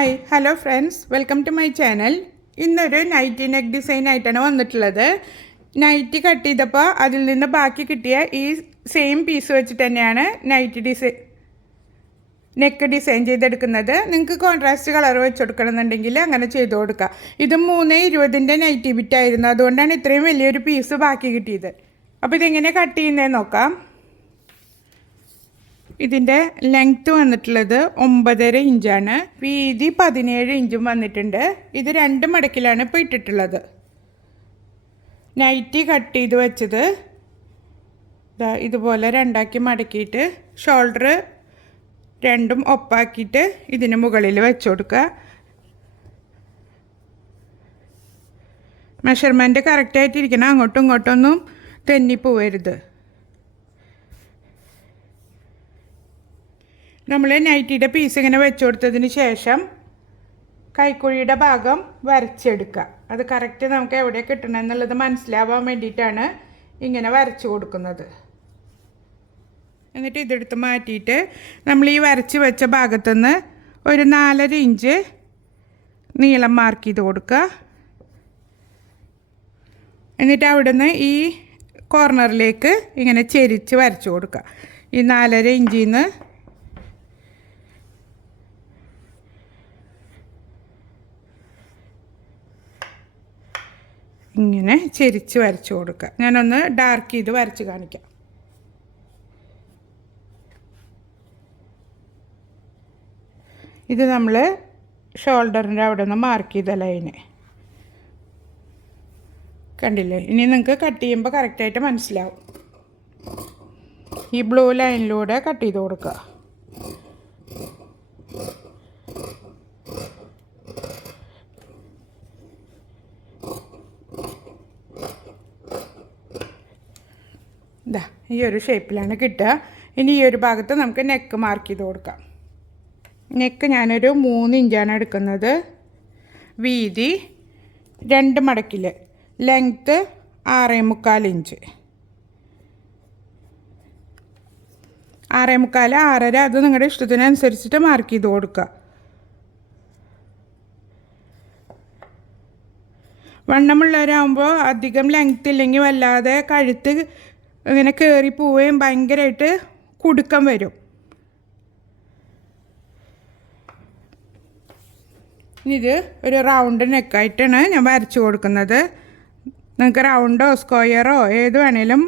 Hi hello friends welcome to my channel ഇന്നൊരു nighty neck design ആയിട്ടാണ് വന്നിട്ടുള്ളത്. Nightie cut ചെയ്തപ്പോൾ അതിൽ നിന്ന് ബാക്കി കിട്ടിയ ഈ സെയിം പീസ് വെച്ചിട്ട് തന്നെയാണ് നൈറ്റി ഡിസൈൻ നെക്ക് ഡിസൈൻ ചെയ്തെടുക്കുന്നത്. നിങ്ങൾക്ക് കോൺട്രാസ്റ്റ് കളർ വെച്ച് കൊടുക്കണമെന്നുണ്ടെങ്കിൽ അങ്ങനെ ചെയ്ത് കൊടുക്കുക. ഇത് മൂന്ന് ഇരുപതിന്റെ നൈറ്റി ബിറ്റായിരുന്നു അതുകൊണ്ടാണ് ഇത്രയും വലിയൊരു പീസ് ബാക്കി കിട്ടിയത്. അപ്പോൾ ഇതെങ്ങനെ കട്ട് ചെയ്യുന്നതെന്ന് നോക്കാം. ഇതിന്റെ ലെങ്ത് വന്നിട്ടുള്ളത് ഒമ്പതര ഇഞ്ചാണ്. വീതി പതിനേഴ് ഇഞ്ചും വന്നിട്ടുണ്ട്. ഇത് രണ്ട് മടക്കിലാണ് ഇപ്പോൾ ഇട്ടിട്ടുള്ളത്. നൈറ്റി കട്ട് ചെയ്ത് വെച്ചത്. ഇതുപോലെ രണ്ടാക്കി മടക്കിയിട്ട് ഷോൾഡർ രണ്ടും ഒപ്പാക്കിയിട്ട് ഇതിന് മുകളിൽ വെച്ച് കൊടുക്കുക. മെഷർമെന്റ് കറക്റ്റായിട്ടിരിക്കണം അങ്ങോട്ടും ഇങ്ങോട്ടൊന്നും തെന്നിപ്പോവരുത് നമ്മൾ നൈറ്റിയുടെ പീസ് ഇങ്ങനെ വെച്ച് കൊടുത്തതിന് ശേഷം കൈക്കുഴിയുടെ ഭാഗം വരച്ചെടുക്കുക. അത് കറക്റ്റ് നമുക്ക് എവിടെ കിട്ടണം എന്നുള്ളത് മനസ്സിലാവാൻ വേണ്ടിയിട്ടാണ് ഇങ്ങനെ വരച്ചു കൊടുക്കുന്നത്. എന്നിട്ട് ഇതെടുത്ത് മാറ്റിയിട്ട് നമ്മൾ ഈ വരച്ച് വെച്ച ഭാഗത്തുനിന്ന് ഒരു നാലര ഇഞ്ച് നീളം മാർക്ക് ചെയ്ത് കൊടുക്കുക. എന്നിട്ട് നിന്ന് ഈ കോർണറിലേക്ക് ഇങ്ങനെ ചെരിച്ച് വരച്ചു കൊടുക്കുക. ഈ നാലര ഇഞ്ചിൽ നിന്ന് ഇങ്ങനെ ചെരിച്ച് വരച്ചു കൊടുക്കുക. ഞാനൊന്ന് ഡാർക്ക് ചെയ്ത് വരച്ച് കാണിക്കാം. ഇത് നമ്മൾ ഷോൾഡറിന്റെ അവിടെ നിന്ന് മാർക്ക് ചെയ്ത ലൈന് കണ്ടില്ലേ? ഇനി നിങ്ങൾക്ക് കട്ട് ചെയ്യുമ്പോൾ കറക്റ്റായിട്ട് മനസ്സിലാവും. ഈ ബ്ലൂ ലൈനിലൂടെ കട്ട് ചെയ്ത് കൊടുക്കുക. ഇതാ ഈ ഒരു ഷേപ്പിലാണ് കിട്ടുക. ഇനി ഈ ഒരു ഭാഗത്ത് നമുക്ക് നെക്ക് മാർക്ക് ചെയ്ത് കൊടുക്കാം. നെക്ക് ഞാനൊരു മൂന്ന് ഇഞ്ചാണ് എടുക്കുന്നത്. വീതി രണ്ട് മടക്കിൽ. ലെങ്ത്ത് ആറേ മുക്കാൽ ഇഞ്ച്. ആറേ മുക്കാൽ ആറര അത് നിങ്ങളുടെ ഇഷ്ടത്തിനനുസരിച്ചിട്ട് മാർക്ക് ചെയ്ത് കൊടുക്കുക. വണ്ണമുള്ളവരാകുമ്പോൾ അധികം ലെങ്ത് ഇല്ലെങ്കിൽ വല്ലാതെ കഴുത്ത് ഇങ്ങനെ കയറി പോവുകയും ഭയങ്കരമായിട്ട് കുടുക്കം വരും. ഇത് ഒരു റൗണ്ട് നെക്കായിട്ടാണ് ഞാൻ വരച്ചു കൊടുക്കുന്നത്. നിങ്ങൾക്ക് റൗണ്ടോ സ്ക്വയറോ ഏത് വേണേലും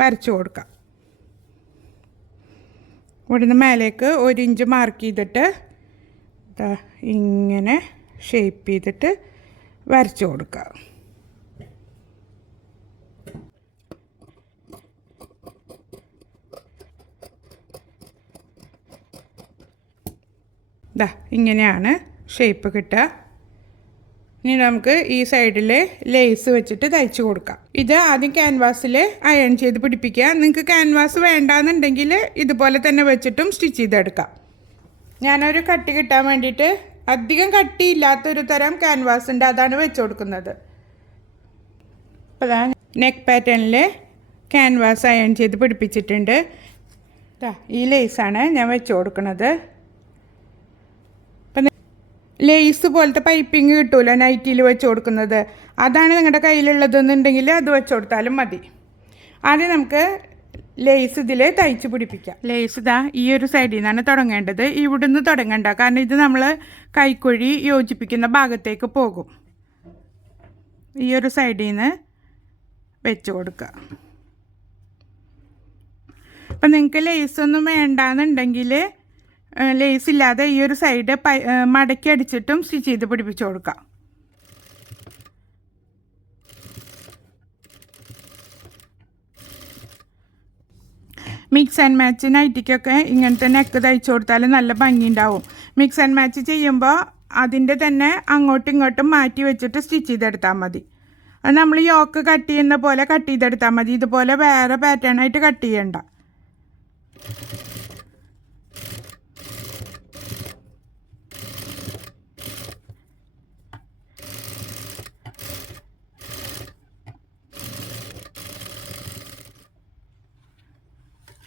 വരച്ചു കൊടുക്കാം. ഇവിടുന്ന് മേലേക്ക് ഒരു ഇഞ്ച് മാർക്ക് ചെയ്തിട്ട് ഇങ്ങനെ ഷേപ്പ് ചെയ്തിട്ട് വരച്ചു കൊടുക്കുക ഇതാ ഇങ്ങനെയാണ് ഷേപ്പ് കിട്ടുക. ഇനി നമുക്ക് ഈ സൈഡിൽ ലേസ് വെച്ചിട്ട് തയ്ച്ചു കൊടുക്കാം. ഇത് ആദ്യം ക്യാൻവാസിൽ അയൺ ചെയ്ത് പിടിപ്പിക്കുക. നിങ്ങൾക്ക് ക്യാൻവാസ് വേണ്ടാന്നുണ്ടെങ്കിൽ ഇതുപോലെ തന്നെ വെച്ചിട്ടും സ്റ്റിച്ച് ചെയ്തെടുക്കാം. ഞാനൊരു കട്ടി കിട്ടാൻ വേണ്ടിയിട്ട് അധികം കട്ടിയില്ലാത്തൊരു തരം ക്യാൻവാസ് ഉണ്ട് അതാണ് വെച്ച് കൊടുക്കുന്നത്. അപ്പോൾ നെക്ക് പാറ്റേണിൽ ക്യാൻവാസ് അയൺ ചെയ്ത് പിടിപ്പിച്ചിട്ടുണ്ട്. ഈ ലേസാണ് ഞാൻ വെച്ച് കൊടുക്കുന്നത്. ലേസ് പോലത്തെ പൈപ്പിംഗ് കിട്ടുമല്ലോ നൈറ്റിയിൽ വെച്ച് കൊടുക്കുന്നത്. അതാണ് നിങ്ങളുടെ കയ്യിലുള്ളതെന്നുണ്ടെങ്കിൽ അത് വെച്ച് കൊടുത്താലും മതി. ആദ്യം നമുക്ക് ലേസ് ഇതിൽ തയ്ച്ച് പിടിപ്പിക്കാം. ലേസ് ഇതാ ഈ ഒരു സൈഡിൽ നിന്നാണ് തുടങ്ങേണ്ടത്. ഇവിടുന്ന് തുടങ്ങണ്ട. കാരണം ഇത് നമ്മൾ കൈക്കുഴി യോജിപ്പിക്കുന്ന ഭാഗത്തേക്ക് പോകും. ഈ ഒരു സൈഡിൽ നിന്ന് വെച്ച് കൊടുക്കുക അപ്പം നിങ്ങൾക്ക് ലേസൊന്നും വേണ്ടാന്നുണ്ടെങ്കിൽ ലേസ് ഇല്ലാതെ ഈ ഒരു സൈഡ് മടക്കി അടിച്ചിട്ടും സ്റ്റിച്ച് ചെയ്ത് പിടിപ്പിച്ചു കൊടുക്കാം. മിക്സ് ആൻഡ് മാച്ച് നൈറ്റിക്കൊക്കെ ഇങ്ങനത്തെ നെക്ക് തയ്ച്ചു കൊടുത്താൽ നല്ല ഭംഗി ഉണ്ടാവും മിക്സ് ആൻഡ് മാച്ച് ചെയ്യുമ്പോൾ അതിന്റെ തന്നെ അങ്ങോട്ടും ഇങ്ങോട്ടും മാറ്റി വെച്ചിട്ട് സ്റ്റിച്ച് ചെയ്തെടുത്താൽ മതി. അത് നമ്മൾ യോക്ക് കട്ട് ചെയ്യുന്ന പോലെ കട്ട് ചെയ്തെടുത്താൽ മതി. ഇതുപോലെ വേറെ പാറ്റേൺ ആയിട്ട് കട്ട് ചെയ്യണ്ട.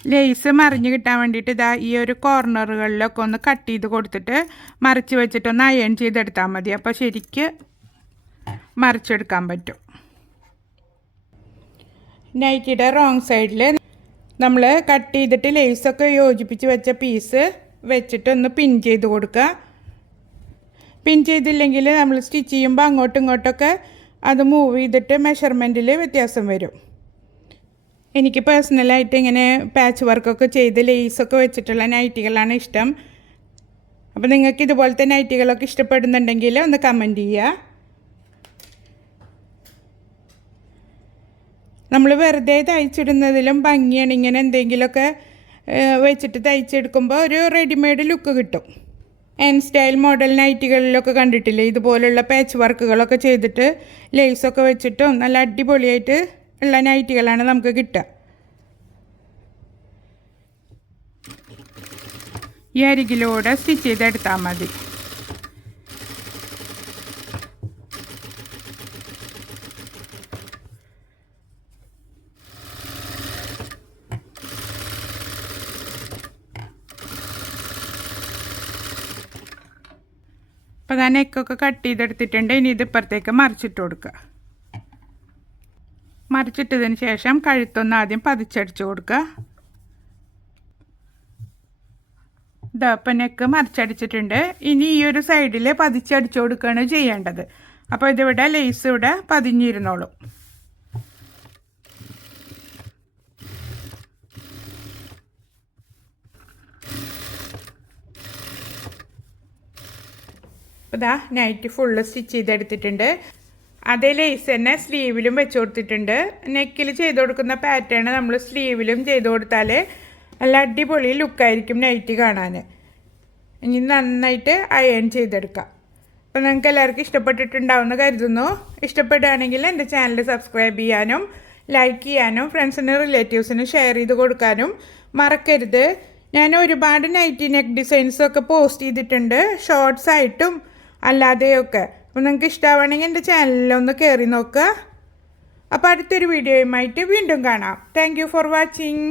ലേസ് മറിഞ്ഞ് കിട്ടാൻ വേണ്ടിയിട്ട് ഇതാ ഈ ഒരു കോർണറുകളിലൊക്കെ ഒന്ന് കട്ട് ചെയ്ത് കൊടുത്തിട്ട് മറിച്ച് വെച്ചിട്ടൊന്ന് അയൺ ചെയ്തെടുത്താൽ മതി. അപ്പോൾ ശരിക്ക് മറിച്ചെടുക്കാൻ പറ്റും. നൈറ്റിയുടെ റോങ് സൈഡിൽ നമ്മൾ കട്ട് ചെയ്തിട്ട് ലേസൊക്കെ യോജിപ്പിച്ച് വെച്ച പീസ് വെച്ചിട്ട് ഒന്ന് പിൻ ചെയ്ത് കൊടുക്കുക. പിൻ ചെയ്തില്ലെങ്കിൽ നമ്മൾ സ്റ്റിച്ച് ചെയ്യുമ്പോൾ അങ്ങോട്ടും ഇങ്ങോട്ടൊക്കെ അത് മൂവ് ചെയ്തിട്ട് മെഷർമെന്റിൽ വ്യത്യാസം വരും. എനിക്ക് പേഴ്സണലായിട്ട് ഇങ്ങനെ പാച്ച് വർക്കൊക്കെ ചെയ്ത് ലേസൊക്കെ വെച്ചിട്ടുള്ള നൈറ്റികളാണ് ഇഷ്ടം. അപ്പോൾ നിങ്ങൾക്ക് ഇതുപോലത്തെ നൈറ്റികളൊക്കെ ഇഷ്ടപ്പെടുന്നുണ്ടെങ്കിൽ ഒന്ന് കമന്റ് ചെയ്യുക നമ്മൾ വെറുതെ തയ്ച്ചിടുന്നതിലും ഭംഗിയാണ്. ഇങ്ങനെ എന്തെങ്കിലുമൊക്കെ വെച്ചിട്ട് തയ്ച്ചെടുക്കുമ്പോൾ ഒരു റെഡിമെയ്ഡ് ലുക്ക് കിട്ടും. എൻ സ്റ്റൈൽ മോഡൽ നൈറ്റികളിലൊക്കെ കണ്ടിട്ടില്ലേ? ഇതുപോലുള്ള പാച്ച് വർക്കുകളൊക്കെ ചെയ്തിട്ട് ലേസൊക്കെ വെച്ചിട്ടും നല്ല അടിപൊളിയായിട്ട് ഉള്ള നൈറ്റികളാണ് നമുക്ക് കിട്ടുക. ഈ അരികിലൂടെ സ്റ്റിച്ച് ചെയ്തെടുത്താൽ മതി. അപ്പോൾ ഞാൻ നെക്കൊക്കെ കട്ട് ചെയ്തെടുത്തിട്ടുണ്ട്. ഇനി ഇത് ഇപ്പുറത്തേക്ക് മറിച്ചിട്ട് കൊടുക്കുക. മറിച്ചിട്ടതിന് ശേഷം കഴുത്തൊന്ന് ആദ്യം പതിച്ചടിച്ചു കൊടുക്കുക. ഇതാ ഇപ്പം നെക്ക് മറിച്ചടിച്ചിട്ടുണ്ട്. ഇനി ഈ ഒരു സൈഡിൽ പതിച്ചടിച്ചു കൊടുക്കുകയാണ് ചെയ്യേണ്ടത്. അപ്പോൾ ഇതിവിടെ ലേസ് ഇവിടെ പതിഞ്ഞിരുന്നോളും. ഇതാ നൈറ്റ് ഫുള്ള് സ്റ്റിച്ച് ചെയ്തെടുത്തിട്ടുണ്ട്. അതേ ലേസ് തന്നെ സ്ലീവിലും വെച്ച് കൊടുത്തിട്ടുണ്ട് നെക്കിൽ ചെയ്ത് കൊടുക്കുന്ന പാറ്റേൺ നമ്മൾ സ്ലീവിലും ചെയ്ത് കൊടുത്താൽ നല്ല അടിപൊളി ലുക്കായിരിക്കും നൈറ്റ് കാണാൻ ഇനി നന്നായിട്ട് അയൺ ചെയ്തെടുക്കാം. അപ്പോൾ നിങ്ങൾക്ക് എല്ലാവർക്കും ഇഷ്ടപ്പെട്ടിട്ടുണ്ടാവുമെന്ന് കരുതുന്നു. ഇഷ്ടപ്പെടുകയാണെങ്കിൽ എന്റെ ചാനൽ സബ്സ്ക്രൈബ് ചെയ്യാനും ലൈക്ക് ചെയ്യാനും ഫ്രണ്ട്സിനും റിലേറ്റീവ്സിനും ഷെയർ ചെയ്ത് കൊടുക്കാനും മറക്കരുത്. ഞാൻ ഒരുപാട് നൈറ്റി നെക്ക് ഡിസൈൻസൊക്കെ പോസ്റ്റ് ചെയ്തിട്ടുണ്ട്. ഷോർട്സ് ആയിട്ടും അല്ലാതെയൊക്കെ. അപ്പോൾ നിങ്ങൾക്ക് ഇഷ്ടമാണെങ്കിൽ എന്റെ ചാനലിലൊന്ന് കയറി നോക്കുക അപ്പോൾ അടുത്തൊരു വീഡിയോയുമായിട്ട് വീണ്ടും കാണാം. Thank for watching